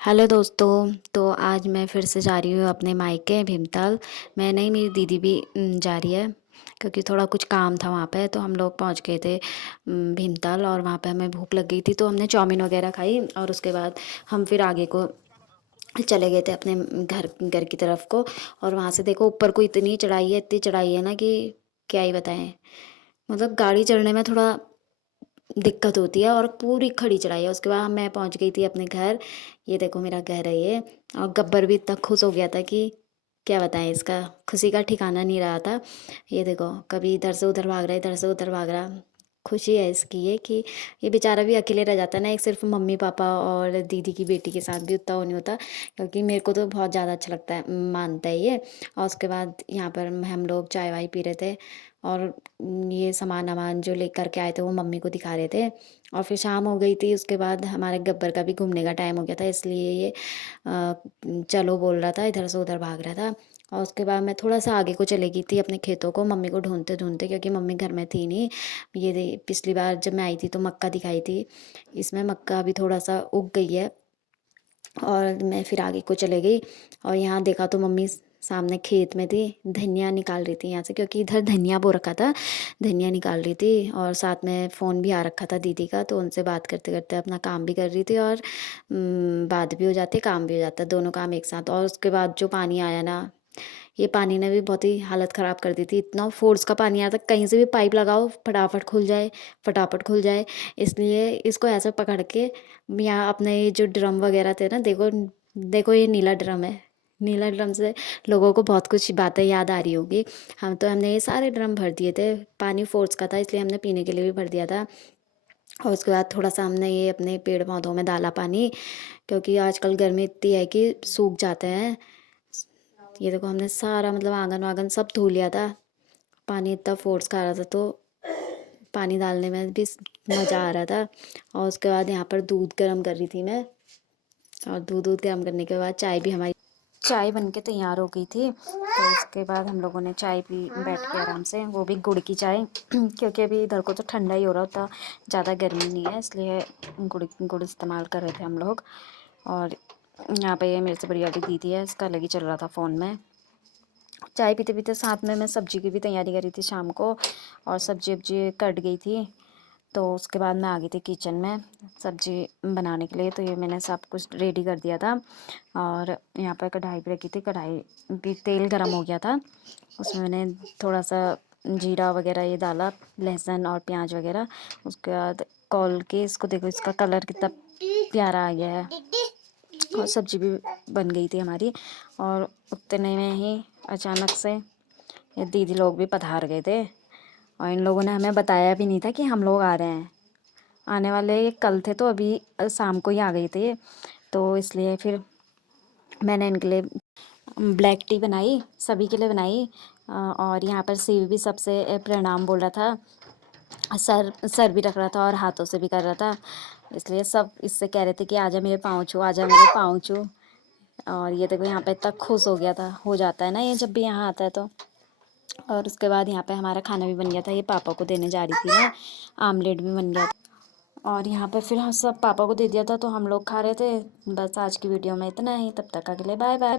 Hello दोस्तों। तो आज मैं फिर से जा रही हूँ अपने मायके भीमताल। मैं नहीं, मेरी दीदी भी जा रही है, क्योंकि थोड़ा कुछ काम था वहाँ पे। तो हम लोग पहुँच गए थे भीमताल, और वहाँ पे हमें भूख लग गई थी तो हमने चाउमीन वगैरह खाई। और उसके बाद हम फिर आगे को चले गए थे अपने घर घर की तरफ को। और वहाँ से देखो, ऊपर को इतनी चढ़ाई है ना कि क्या ही बताएं। मतलब गाड़ी चढ़ने में थोड़ा दिक्कत होती है, और पूरी खड़ी चढ़ाई है। उसके बाद मैं पहुंच गई थी अपने घर। ये देखो मेरा घर है ये। और गब्बर भी इतना खुश हो गया था कि क्या बताएं, इसका खुशी का ठिकाना नहीं रहा था। ये देखो, कभी इधर से उधर भाग रहा है, इधर से उधर भाग रहा। खुशी है इसकी ये कि ये बेचारा भी अकेले रह जाता है ना। एक सिर्फ मम्मी पापा और दीदी की बेटी के साथ भी उतना वो नहीं होता, क्योंकि मेरे को तो बहुत ज़्यादा अच्छा लगता है, मानता है ये। और उसके बाद यहाँ पर हम लोग चाय वाय पी रहे थे, और ये सामान वामान जो लेकर के आए थे वो मम्मी को दिखा रहे थे। और फिर शाम हो गई थी। उसके बाद हमारे गब्बर का भी घूमने का टाइम हो गया था, इसलिए ये चलो बोल रहा था, इधर से उधर भाग रहा था। और उसके बाद मैं थोड़ा सा आगे को चली गई थी अपने खेतों को, मम्मी को ढूंढते ढूंढते, क्योंकि मम्मी घर में थी नहीं। पिछली बार जब मैं आई थी तो मक्का दिखाई थी, इसमें मक्का अभी थोड़ा सा उग गई है। और मैं फिर आगे को चले गई, और यहाँ देखा तो मम्मी सामने खेत में थी, धनिया निकाल रही थी यहाँ से, क्योंकि इधर धनिया बो रखा था। धनिया निकाल रही थी, और साथ में फ़ोन भी आ रखा था दीदी का, तो उनसे बात करते करते अपना काम भी कर रही थी। और बात भी हो जाती, काम भी हो जाता, दोनों काम एक साथ। और उसके बाद जो पानी आया ना, ये पानी ने भी बहुत ही हालत ख़राब कर दी थी। इतना फोर्स का पानी आया था, कहीं से भी पाइप लगाओ फटाफट खुल जाए, फटाफट खुल जाए। इसलिए इसको ऐसे पकड़ के यहाँ अपने ये जो ड्रम वगैरह थे ना, देखो देखो ये नीला ड्रम है। नीला ड्रम से लोगों को बहुत कुछ बातें याद आ रही होगी। हमने ये सारे ड्रम भर दिए थे। पानी फोर्स का था, इसलिए हमने पीने के लिए भी भर दिया था। और उसके बाद थोड़ा सा हमने ये अपने पेड़ पौधों में डाला पानी, क्योंकि आजकल गर्मी इतनी है कि सूख जाते हैं। ये देखो, हमने सारा मतलब आंगन वांगन सब धो लिया था। पानी इतना फोर्स का आ रहा था, तो पानी डालने में भी मज़ा आ रहा था। और उसके बाद यहाँ पर दूध गर्म कर रही थी मैं। और दूध गर्म करने के बाद चाय भी हमारी चाय बन के तैयार हो गई थी। तो उसके बाद हम लोगों ने चाय पी बैठ के आराम से, वो भी गुड़ की चाय क्योंकि अभी इधर को तो ठंडा ही हो रहा होता, ज़्यादा गर्मी नहीं है, इसलिए गुड़ गुड़ इस्तेमाल कर रहे थे हम लोग। और यहाँ पे ये मेरे से बड़ी वाली दीदी है, इसका अलग ही चल रहा था फ़ोन में। चाय पीते पीते साथ में मैं सब्जी की भी तैयारी करी थी शाम को, और सब्जी वब्जी कट गई थी। तो उसके बाद मैं आ गई थी किचन में सब्जी बनाने के लिए। तो ये मैंने सब कुछ रेडी कर दिया था, और यहाँ पर कढ़ाई भी रखी थी। कढ़ाई भी तेल गरम हो गया था, उसमें मैंने थोड़ा सा जीरा वगैरह ये डाला, लहसुन और प्याज वगैरह। उसके बाद कॉल के इसको देखो, इसका कलर कितना प्यारा आ गया है। और सब्जी भी बन गई थी हमारी। और उतने में ही अचानक से ये दीदी लोग भी पधार गए थे, और इन लोगों ने हमें बताया भी नहीं था कि हम लोग आ रहे हैं। आने वाले कल थे, तो अभी शाम को ही आ गए थे। तो इसलिए फिर मैंने इनके लिए ब्लैक टी बनाई, सभी के लिए बनाई। और यहाँ पर शिव भी सबसे प्रणाम बोल रहा था, सर सर भी रख रहा था और हाथों से भी कर रहा था। इसलिए सब इससे कह रहे थे कि आजा मेरे पाँव छू, आजा मेरे पाँव छू। और ये देखो, यहाँ पे इतना खुश हो गया था, हो जाता है ना ये जब भी यहाँ आता है तो। और उसके बाद यहाँ पे हमारा खाना भी बन गया था, ये पापा को देने जा रही थी मैं। आमलेट भी बन गया था, और यहाँ पे फिर हम सब पापा को दे दिया था, तो हम लोग खा रहे थे। बस आज की वीडियो में इतना ही, तब तक के लिए बाय बाय।